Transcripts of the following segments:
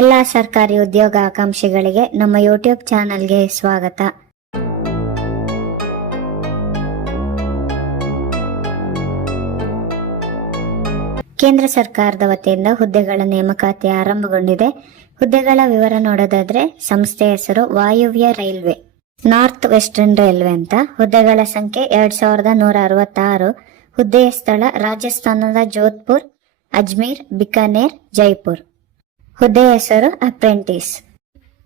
ಎಲ್ಲ ಸರ್ಕಾರಿ ಉದ್ಯೋಗ ಆಕಾಂಕ್ಷಿಗಳಿಗೆ ನಮ್ಮ ಯೂಟ್ಯೂಬ್ ಚಾನಲ್ಗೆ ಸ್ವಾಗತ. ಕೇಂದ್ರ ಸರ್ಕಾರದ ವತಿಯಿಂದ ಹುದ್ದೆಗಳ ನೇಮಕಾತಿ ಆರಂಭಗೊಂಡಿದೆ. ಹುದ್ದೆಗಳ ವಿವರ ನೋಡೋದಾದ್ರೆ ಸಂಸ್ಥೆ ಹೆಸರು ವಾಯುವ್ಯ ರೈಲ್ವೆ. ನಾರ್ತ್ ವೆಸ್ಟರ್ನ್ ರೈಲ್ವೆ ಅಂತ. ಹುದ್ದೆಗಳ ಸಂಖ್ಯೆ ಎರಡ್ ಸಾವಿರದ ನೂರ ಅರವತ್ತಾರು. ಹುದ್ದೆಯ ಸ್ಥಳ ರಾಜಸ್ಥಾನದ ಜೋಧ್ಪುರ್, ಅಜ್ಮೀರ್, ಬಿಕಾನೇರ್, ಜೈಪುರ್. ಹುದ್ದೆ ಹೆಸರು ಅಪ್ರೆಂಟಿಸ್.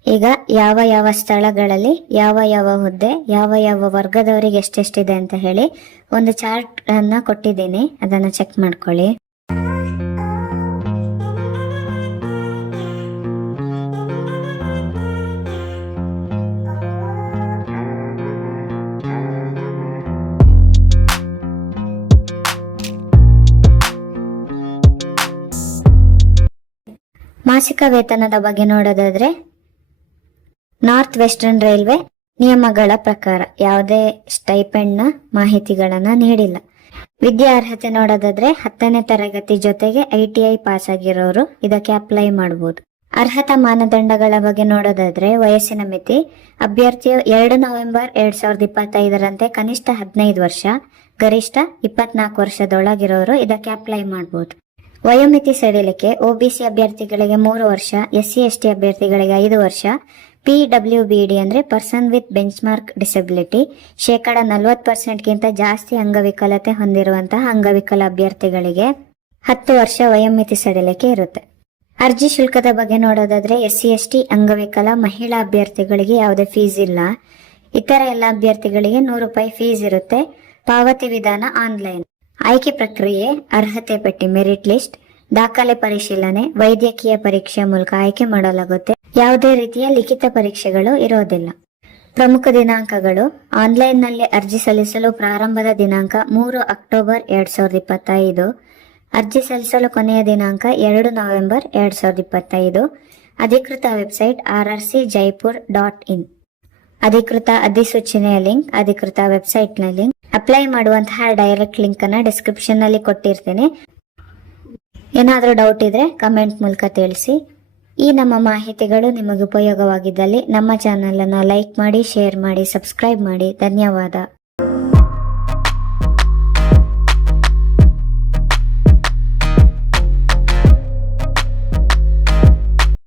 ಈಗ ಯಾವ ಯಾವ ಸ್ಥಳಗಳಲ್ಲಿ ಯಾವ ಯಾವ ಹುದ್ದೆ, ಯಾವ ಯಾವ ವರ್ಗದವರಿಗೆ ಎಷ್ಟೆಷ್ಟಿದೆ ಅಂತ ಹೇಳಿ ಒಂದು ಚಾರ್ಟ್ ಅನ್ನ ಕೊಟ್ಟಿದ್ದೀನಿ. ಅದನ್ನ ಚೆಕ್ ಮಾಡ್ಕೊಳ್ಳಿ. ಮಾಸಿಕ ವೇತನದ ಬಗ್ಗೆ ನೋಡೋದಾದ್ರೆ ನಾರ್ತ್ ವೆಸ್ಟರ್ನ್ ರೈಲ್ವೆ ನಿಯಮಗಳ ಪ್ರಕಾರ ಯಾವುದೇ ಸ್ಟೈಪೆಂಡ್ನ ಮಾಹಿತಿಗಳನ್ನ ನೀಡಿಲ್ಲ. ವಿದ್ಯಾರ್ಹತೆ ನೋಡೋದಾದ್ರೆ ಹತ್ತನೇ ತರಗತಿ ಜೊತೆಗೆ ಐಟಿಐ ಪಾಸ್ ಆಗಿರೋರು ಇದಕ್ಕೆ ಅಪ್ಲೈ ಮಾಡಬಹುದು ಅರ್ಹತಾ ಮಾನದಂಡಗಳ ಬಗ್ಗೆ ನೋಡೋದಾದ್ರೆ ವಯಸ್ಸಿನ ಮಿತಿ ಅಭ್ಯರ್ಥಿಯು ಎರಡು ನವೆಂಬರ್ ಎರಡ್ ಸಾವಿರದ ಇಪ್ಪತ್ತೈದರಂತೆ ಕನಿಷ್ಠ ಹದಿನೈದು ವರ್ಷ, ಗರಿಷ್ಠ ಇಪ್ಪತ್ನಾಲ್ಕು ವರ್ಷದೊಳಗಿರೋರು ಇದಕ್ಕೆ ಅಪ್ಲೈ ಮಾಡಬಹುದು ವಯೋಮಿತಿ ಸಡಿಲಿಕೆ ಒಬಿಸಿ ಅಭ್ಯರ್ಥಿಗಳಿಗೆ ಮೂರು ವರ್ಷ ಎಸ್ಸಿ ಎಸ್ಟಿ ಅಭ್ಯರ್ಥಿಗಳಿಗೆ ಐದು ವರ್ಷ, ಪಿ ಡಬ್ಲ್ಯೂ ಬಿ ಡಿ ಅಂದ್ರೆ person with benchmark disability, ಶೇಕಡ ನಲ್ವತ್ತು ಪರ್ಸೆಂಟ್ಗಿಂತ ಜಾಸ್ತಿ ಅಂಗವಿಕಲತೆ ಹೊಂದಿರುವಂತಹ ಅಂಗವಿಕಲ ಅಭ್ಯರ್ಥಿಗಳಿಗೆ ಹತ್ತು ವರ್ಷ ವಯೋಮಿತಿ ಸಡಿಲಿಕೆ ಇರುತ್ತೆ. ಅರ್ಜಿ ಶುಲ್ಕದ ಬಗ್ಗೆ ನೋಡೋದಾದ್ರೆ ಎಸ್ಸಿ ಎಸ್ಟಿ ಅಂಗವಿಕಲ ಮಹಿಳಾ ಅಭ್ಯರ್ಥಿಗಳಿಗೆ ಯಾವುದೇ ಫೀಸ್ ಇಲ್ಲ. ಇತರ ಎಲ್ಲ ಅಭ್ಯರ್ಥಿಗಳಿಗೆ ನೂರು ರೂಪಾಯಿ ಫೀಸ್ ಇರುತ್ತೆ. ಪಾವತಿ ವಿಧಾನ ಆನ್ಲೈನ್. ಆಯ್ಕೆ ಪ್ರಕ್ರಿಯೆ, ಅರ್ಹತೆ ಪಟ್ಟಿ ಮೆರಿಟ್ ಲಿಸ್ಟ್ ದಾಖಲೆ ಪರಿಶೀಲನೆ, ವೈದ್ಯಕೀಯ ಪರೀಕ್ಷೆ ಮೂಲಕ ಆಯ್ಕೆ ಮಾಡಲಾಗುತ್ತೆ. ಯಾವುದೇ ರೀತಿಯ ಲಿಖಿತ ಪರೀಕ್ಷೆಗಳು ಇರೋದಿಲ್ಲ. ಪ್ರಮುಖ ದಿನಾಂಕಗಳು. ಆನ್ಲೈನ್ನಲ್ಲಿ ಅರ್ಜಿ ಸಲ್ಲಿಸಲು ಪ್ರಾರಂಭದ ದಿನಾಂಕ ಮೂರು ಅಕ್ಟೋಬರ್ ಎರಡ್ ಸಾವಿರದ ಇಪ್ಪತ್ತೈದು. ಅರ್ಜಿ ಸಲ್ಲಿಸಲು ಕೊನೆಯ ದಿನಾಂಕ ಎರಡು ನವೆಂಬರ್ ಎರಡ್ ಸಾವಿರದ ಇಪ್ಪತ್ತೈದು. ಅಧಿಕೃತ website R R C Jaipur dot in. ಅಧಿಕೃತ ಅಧಿಸೂಚನೆಯ ಲಿಂಕ್ ಅಧಿಕೃತ ವೆಬ್ಸೈಟ್ನ ಲಿಂಕ್ ಅಪ್ಲೈ ಮಾಡುವಂತಹ ಡೈರೆಕ್ಟ್ ಲಿಂಕ್ ಅನ್ನ ಡಿಸ್ಕ್ರಿಪ್ಷನ್ ಅಲ್ಲಿ ಕೊಟ್ಟಿರ್ತೀನಿ. ಏನಾದರೂ ಡೌಟ್ ಇದ್ರೆ ಕಮೆಂಟ್ ಮೂಲಕ ತಿಳಿಸಿ. ಈ ನಮ್ಮ ಮಾಹಿತಿಗಳು ನಿಮಗೆ ಉಪಯೋಗವಾಗಿದ್ದಲ್ಲಿ ನಮ್ಮ ಚಾನೆಲ್ ಅನ್ನು ಲೈಕ್ ಮಾಡಿ ಶೇರ್ ಮಾಡಿ ಸಬ್ಸ್ಕ್ರೈಬ್ ಮಾಡಿ. ಧನ್ಯವಾದ.